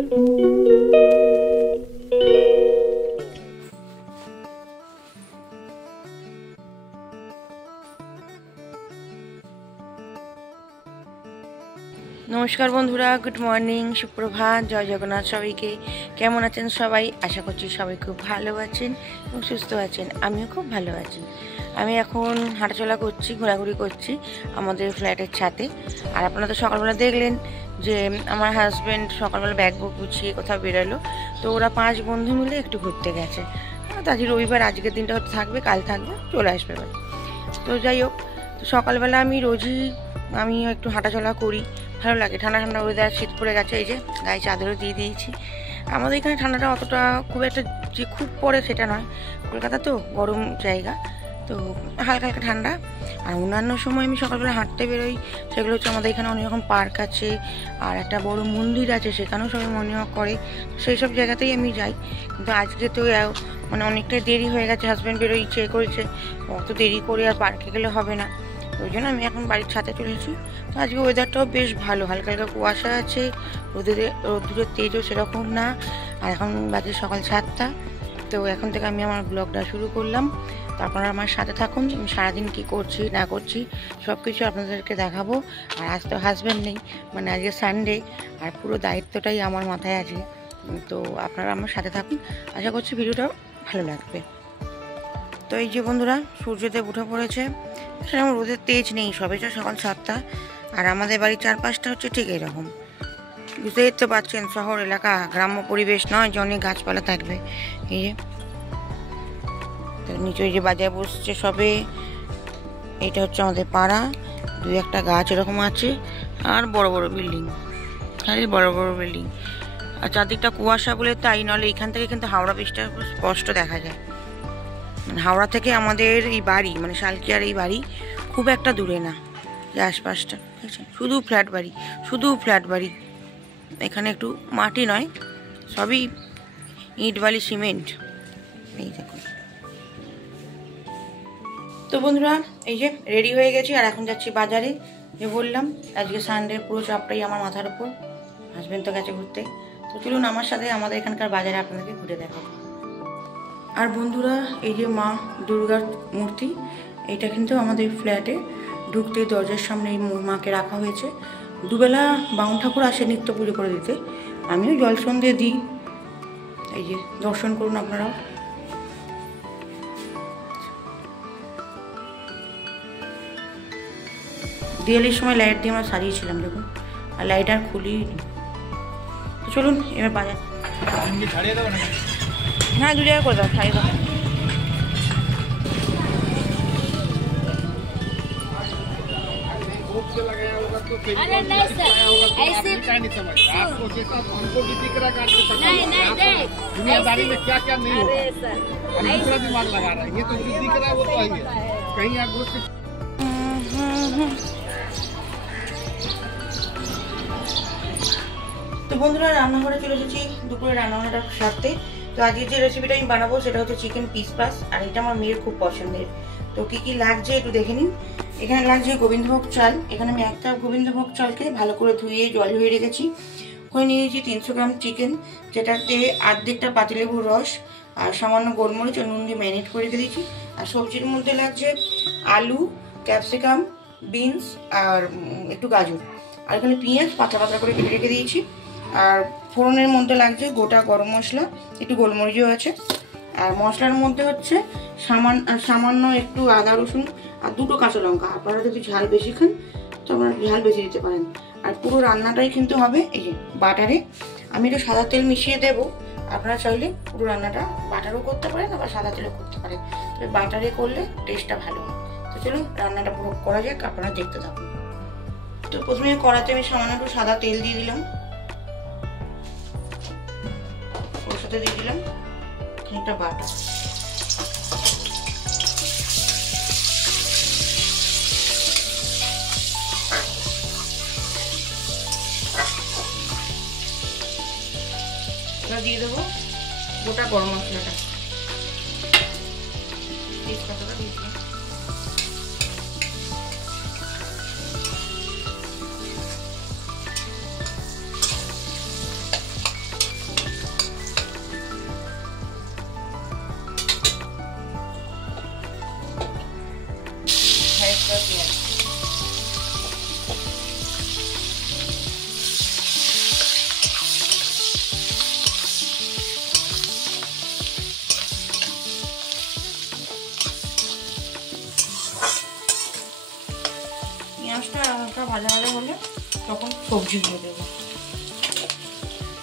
নমস্কার বন্ধুরা, good morning, সুপ্রভাত, জয় জগন্নাথ সবাইকে। কেমন আছেন সবাই? আশা করছি সবাই খুব ভালো আছেন এবং সুস্থ আছেন। আমিও খুব ভালো আছি। আমি এখন হাঁটাচলা করছি, ঘোরাঘুরি করছি আমাদের ফ্ল্যাটের ছাদে। আর আপনারা তো সকালবেলা দেখলেন যে আমার হাজব্যান্ড সকালবেলা ব্যাগ বুক গুছিয়ে কোথাও বেরোলো। তো ওরা 5 বন্ধু মিলে একটু ঘুরতে গেছে। তো আজ রবিবার, আজকের দিনটা হয়তো থাকবে, কাল থাকবে, চলে আসবে এবার। তো যাই হোক, তো সকালবেলা আমি একটু হাঁটাচলা করি, ভালো লাগে। ঠান্ডা ঠান্ডা ওয়েদার, শীত পড়ে গেছে, এই যে গায়ে চাদরও দিয়ে দিয়েছি। আমাদের এখানে ঠান্ডাটা অতটা খুব একটা যে খুব পড়ে সেটা নয়, কলকাতা তো গরম জায়গা, তো হালকা হালকা ঠান্ডা। আর অন্যান্য সময় আমি সকালবেলা হাঁটতে বেরোই, সেগুলো হচ্ছে আমাদের এখানে অনেক রকম পার্ক আছে আর একটা বড় মন্দির আছে, সেখানেও সবাই মর্নিং ওয়াক করে, সেই সব জায়গাতেই আমি যাই। কিন্তু আজকে তো মানে অনেকটাই দেরি হয়ে গেছে, হাজব্যান্ড বেরোই ইচ্ছে করেছে, অত দেরি করে আর পার্কে গেলে হবে না, ওই জন্য আমি এখন বাড়ির ছাদে চলেছি। তো আজকে ওয়েদারটাও বেশ ভালো, হালকা হালকা কুয়াশা আছে, রোদ্দুরের তেজও সেরকম না। আর এখন বাজে সকাল 7টা। তো এখন থেকে আমি আমার ব্লগটা শুরু করলাম। তো আপনারা আমার সাথে থাকুন, আমি সারাদিন কী করছি না করছি সব কিছু আপনাদেরকে দেখাবো। আর আজ তো হাজব্যান্ড নেই, মানে আজকে সানডে, আর পুরো দায়িত্বটাই আমার মাথায় আছে। তো আপনারা আমার সাথে থাকুন, আশা করছি ভিডিওটা ভালো লাগবে। তো এই যে বন্ধুরা, সূর্যদেব উঠে পড়েছে, সেরকম রোদের তেজ নেই, সবে তো সকাল 7টা। আর আমাদের বাড়ির চারপাশটা হচ্ছে ঠিক এরকম, বুঝতেই তো পারছেন, শহর এলাকা, গ্রাম্য পরিবেশ নয় যে অনেক গাছপালা থাকবে। এই যে তো নিচে যে বাজার বসছে সবে, এইটা হচ্ছে আমাদের পাড়া, 2-1টা গাছ এরকম আছে, আর বড় বড় বিল্ডিং, খালি বড় বড় বিল্ডিং। আর চারদিকটা কুয়াশা বলে তাই, নলে এখান থেকে কিন্তু হাওড়া ব্রিজটা স্পষ্ট দেখা যায়। হাওড়া থেকে আমাদের এই বাড়ি, মানে শালকিয়ার এই বাড়ি খুব একটা দূরে না, যে আশপাশটা দেখছেন শুধু ফ্ল্যাট বাড়ি, শুধু ফ্ল্যাট বাড়ি। এখানে একটু মাটি নয়, সবই ইট বালি সিমেন্ট। এই দেখুন। তো বন্ধুরা, এই যে রেডি হয়ে গেছি আর এখন যাচ্ছি বাজারে। যে বললাম আজকে সানডে, পুরো চাপটাই আমার মাথার উপর, হাজবেন্ড তো গেছে ঘুরতে। তো চলুন আমার সাথে আমাদের এখানকার বাজারে আপনাদেরকে ঘুরে দেখাবো। আর বন্ধুরা, এই যে মা দুর্গার মূর্তি, এটা কিন্তু আমাদের ফ্ল্যাটে ঢুকতে দরজার সামনে এই মাকে রাখা হয়েছে। দুবেলা বাউন ঠাকুর আসে নিত্য পুজো করে দিতে, আমিও জল সন্ধ্যে দিই। এই যে দর্শন করুন আপনারাও। দিওয়ালির সময় লাইট দিয়ে আমরা সারিয়েছিলাম, দেখুন, আর লাইট আর খুলি। তো চলুন এবার বাজার। হ্যাঁ, 2 টাকা করে দাও, ছাড়িয়ে দাও। अरे नहीं सर, ऐसे नहीं समझ आपको जैसा हमको भी दिख रहा है, नहीं दुनियादारी में क्या क्या नहीं होगा। हम दूसरा दिमाग लगा रहे हैं, ये तो जो दिख रहा है वो तो है कहीं आगे से। তো বন্ধুরা, রান্নাঘরে চলে এসেছি দুপুরে রান্নাবান্নাটা সারতে। তো আজকে যে রেসিপিটা আমি বানাবো সেটা হচ্ছে চিকেন পিস পাস, আর এটা আমার মেয়ের খুব পছন্দের। তো কি কি লাগছে একটু দেখে নিন। এখানে লাগছে গোবিন্দভোগ চাল, এখানে আমি 1 কাপ গোবিন্দভোগ চালকে ভালো করে ধুয়ে জল ধুয়ে রেখেছি। ওখানে নিয়েছি 300 গ্রাম চিকেন, যেটাতে অর্ধেকটা পাতিলেবুর রস আর সামান্য গোলমরিচ ও নুন দিয়ে ম্যারিনেট করে রেখে দিয়েছি। আর সবজির মধ্যে লাগছে আলু, ক্যাপসিকাম, বিনস আর একটু গাজর, আর এখানে পেঁয়াজ পাতলা পাতলা করে কেটে রেখে দিয়েছি। আর ফোড়নের মধ্যে লাগছে গোটা গরম মশলা, একটু গোলমরিচও আছে। আর মশলার মধ্যে হচ্ছে সামান্য একটু আদা রসুন আর 2টো কাঁচা লঙ্কা। আপনারা যদি ঝাল বেশি খান তো আপনারা ঝাল বেশি দিতে পারেন। আর পুরো রান্নাটাই কিন্তু হবে এই যে বাটারে। আমি একটু সাদা তেল মিশিয়ে দেব, আপনারা চাইলে পুরো রান্নাটা বাটারও করতে পারেন, আবার সাদা তেলও করতে পারেন, তবে বাটারে করলে টেস্টটা ভালো হয়। তো চলুন রান্নাটা পুরো করা যাক, আপনারা দেখতে থাকুন। তো প্রথমে কড়াতে আমি সামান্য একটু সাদা তেল দিয়ে দিলাম, ওর সাথে দিয়ে দিলাম খানিকটা বাটার। এবার দিয়ে দেবো গোটা গরম মশলাটা, তেজপাতাটা দিয়ে দিলাম। সবজিগুলো দেবো।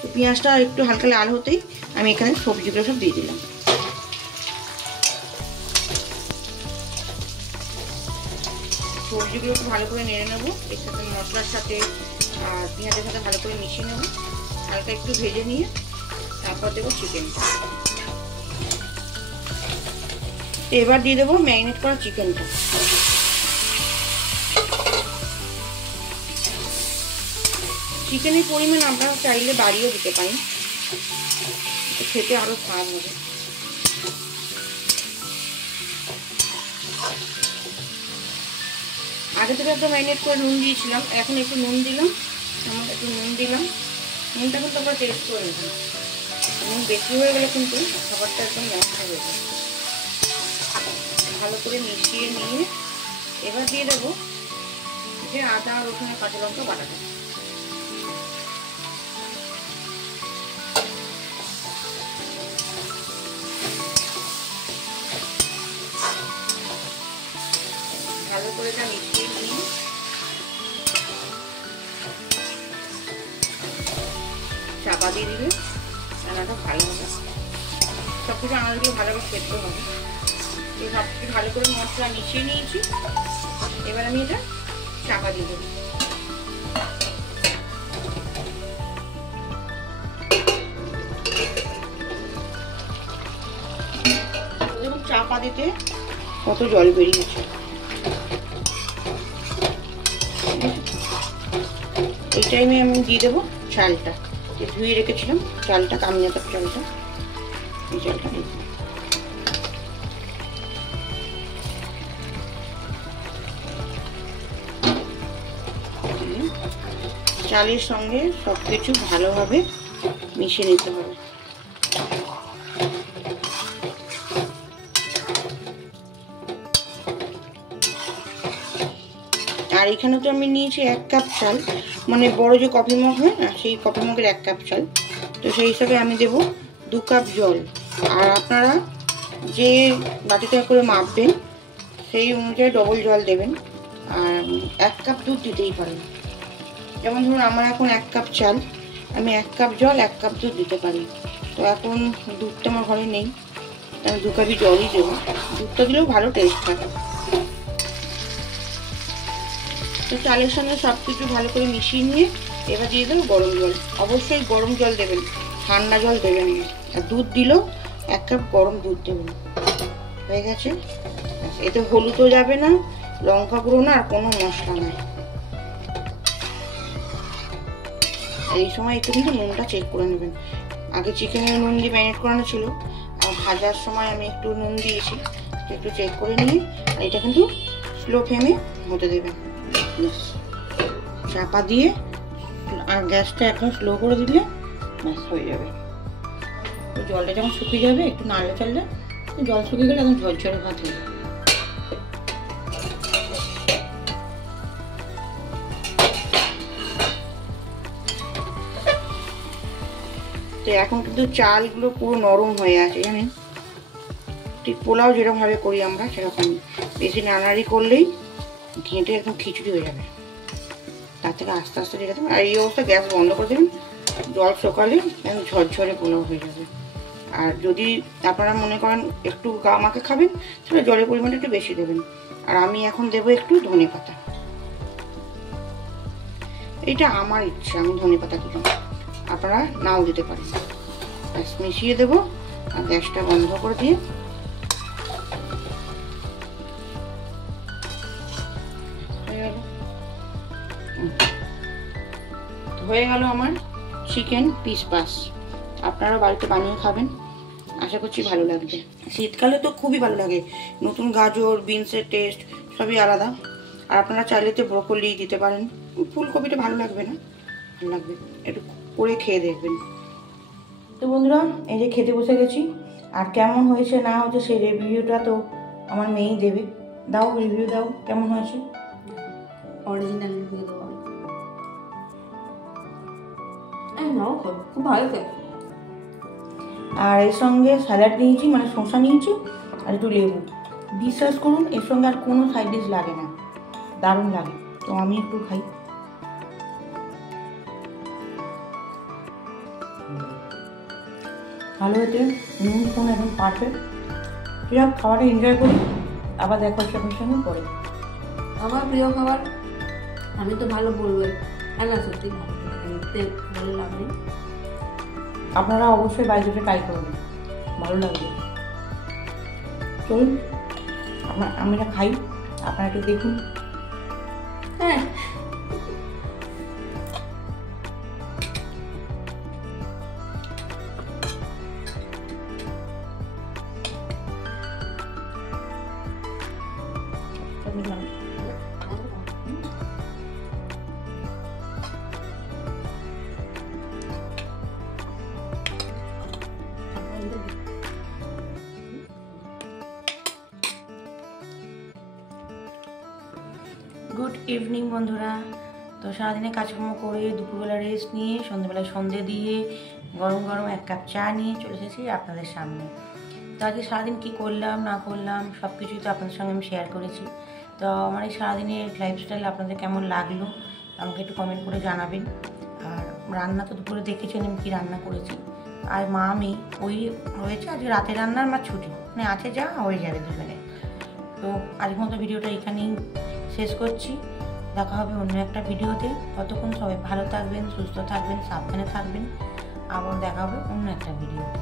তো পেঁয়াজটা একটু হালকা লাল হতেই আমি এখানে সবজিগুলো সব দিয়ে দিলাম। সবজিগুলো একটু ভালো করে নেড়ে নেবো, এর সাথে মশলার সাথে আর পেঁয়াজের সাথে ভালো করে মিশিয়ে নেবো। হালকা একটু ভেজে নিয়ে তারপর দেবো চিকেনটা। এবার দিয়ে দেবো ম্যারিনেট করা চিকেনটা। চিকেনের পরিমাণ আপনারা চাইলে বাড়িয়েও দিতে পারেন, খেতে আরো স্বাদ হবে। আগে থেকে একটা ম্যারিনেট করে নুন দিয়েছিলাম, এখন একটু নুন দিলাম, একটু নুন দিলাম। নুনটা কিন্তু আমরা টেস্ট করে নেব, নুন বেশি হয়ে গেলে কিন্তু খাবারটা একদম নষ্ট হয়ে যাবে। ভালো করে মিশিয়ে নিয়ে এবার দিয়ে দেবো যে আদা রসুন আর কাঁচা লঙ্কা বাটাটা। ভালো করে এটা মিশিয়ে নিয়ে চাপা দিয়ে দিলে রান্নাটা ভালো হবে। সব কিছু আনাজগুলো ভালোভাবে সেদ্ধ হবে। এই সব কিছু ভালো করে মশলা মিশিয়ে নিয়েছি, এবার আমি এটা চাপা দিয়ে দেবো। দেখুন চাপা দিতে কত জল বেরিয়েছে। এই টাইমে আমি দিয়ে দেবো চালটা, যে ধুয়ে রেখেছিলাম চালটা, কামিয়াকার চালটা, এই চালটা দিয়ে দেবো। চালের সঙ্গে সব কিছু ভালোভাবে মিশিয়ে নিতে হবে। আর এখানে তো আমি নিয়েছি 1 কাপ চাল, মানে বড় যে কফি মগ হয় না, সেই কফি মগের 1 কাপ চাল। তো সেই হিসাবে আমি দেব 2 কাপ জল। আর আপনারা যে বাটিতে করে মাপবেন সেই অনুযায়ী ডবল জল দেবেন। আর 1 কাপ দুধ দিতেই পারেন। যেমন ধরুন আমার এখন 1 কাপ চাল, আমি 1 কাপ জল 1 কাপ দুধ দিতে পারি। তো এখন দুধটা আমার ঘরে নেই, আমি 2 কাপই জলই দেবো। দুধটা দিলেও ভালো টেস্ট থাকে। তো চালের সঙ্গে সব কিছু ভালো করে মিশিয়ে নিয়ে এবার দিয়ে দেবো গরম জল। অবশ্যই গরম জল দেবেন, ঠান্ডা জল দেবেন না। আর দুধ দিলেও 1 কাপ গরম দুধ দেবেন। হয়ে গেছে। এতে হলুদও যাবে না, লঙ্কা গুঁড়ো না, আর কোনো মশলা নাই। এই সময় একটু কিন্তু নুনটা চেক করে নেবেন। আগে চিকেনে নুন দিয়ে ম্যারিনেট করানো ছিল, আর ভাজার সময় আমি একটু নুন দিয়েছি, একটু চেক করে নিয়ে আর এটা কিন্তু স্লো ফ্লেমে হতে দেবেন। চাপা দিয়ে আর গ্যাসটা একদম স্লো করে দিলে ব্যাস হয়ে যাবে। তো জলটা যখন শুকিয়ে যাবে একটু নাড়লে চাললে, জল শুকিয়ে গেলে একদম ঝরঝরে ভাত হয়ে যাবে। তো এখন কিন্তু চালগুলো পুরো নরম হয়ে আছে জানেন, ঠিক পোলাও যেরকম ভাবে করি আমরা সেরকম। বেশি নাড়াড়ি করলেই ঘেঁটে একদম খিচুড়ি হয়ে যাবে। তার থেকে আস্তে আস্তে রেখে দেবেন। আর এই অবস্থা গ্যাস বন্ধ করে দেবেন, জল শুকালে একদম ঝরঝরে পোলাও হয়ে যাবে। আর যদি আপনারা মনে করেন একটু গা মাখা খাবেন, তাহলে জলের পরিমাণটা একটু বেশি দেবেন। আর আমি এখন দেবো একটু ধনেপাতা। এটা আমার ইচ্ছা, আমি ধনেপাতা দিলাম, আপনারা নাও দিতে পারেন। ব্যাস মিশিয়ে দেবো আর গ্যাসটা বন্ধ করে দিয়ে হয়ে গেল আমার চিকেন পিস পাস। আপনারা বাড়িতে বানিয়ে খাবেন, আশা করছি ভালো লাগবে। শীতকালে তো খুবই ভালো লাগে, নতুন গাজর বিনসের টেস্ট সবই আলাদা। আর আপনারা চাইলে তো ব্রোকলি দিতে পারেন, ফুলকপিটা ভালো লাগবে না, ভালো লাগবে, একটু করে খেয়ে দেখবেন। তো বন্ধুরা এই যে খেতে বসে গেছি, আর কেমন হয়েছে না হয়েছে সেই রিভিউটা তো আমার মেয়েই দেবে। দাও রিভিউ দাও, কেমন হয়েছে? অরিজিনাল রিভিউ দেবো খুব ভালো খেয়ে। আর এর সঙ্গে স্যালাড নিয়েছি, মানে শসা নিয়েছি আর একটু লেবু। বিশ্বাস করুন এর সঙ্গে আর কোনো সাইড ডিশ লাগে না, দারুণ লাগে। তো আমি একটু খাই। ভালো হয়েছে, নুন ফোন একদম পারফেক্ট। সব খাবারটা এনজয় করি, আবার দেখা হচ্ছে আপনার সঙ্গে পরে। আমার প্রিয় খাবার আমি তো ভালো বলবো, না সত্যি ভালো, দেখতে ভালো লাগবে। আপনারা অবশ্যই বাড়িতে ট্রাই করবেন, ভালো লাগবে। চলুন আমরা খাই, আপনারা একটু দেখুন। হ্যাঁ গুড ইভিনিং বন্ধুরা। তো সারাদিনে কাজকর্ম করে দুপুরবেলা রেস্ট নিয়ে সন্ধ্যেবেলায় সন্ধে দিয়ে গরম গরম এক কাপ চা নিয়ে চলে এসেছি আপনাদের সামনে। তো আজকে সারাদিন কী করলাম না করলাম সব কিছুই তো আপনাদের সঙ্গে আমি শেয়ার করেছি। তো আমার এই সারাদিনের লাইফস্টাইল আপনাদের কেমন লাগলো আমাকে একটু কমেন্ট করে জানাবেন। আর রান্না তো দুপুরে দেখেছেন আমি কী রান্না করেছি। আর মা আমি ওই হয়েছে আজকে রাতে রান্নার আমার ছুটি, মানে আছে যা হয়ে যাবে দুজনে। তো আজকের মতো ভিডিওটা এখানেই শেষ করছি, দেখা হবে অন্য একটা ভিডিওতে। ততক্ষণ সবাই ভালো থাকবেন, সুস্থ থাকবেন, সাবধানে থাকবেন। আবার দেখা হবে অন্য একটা ভিডিওতে।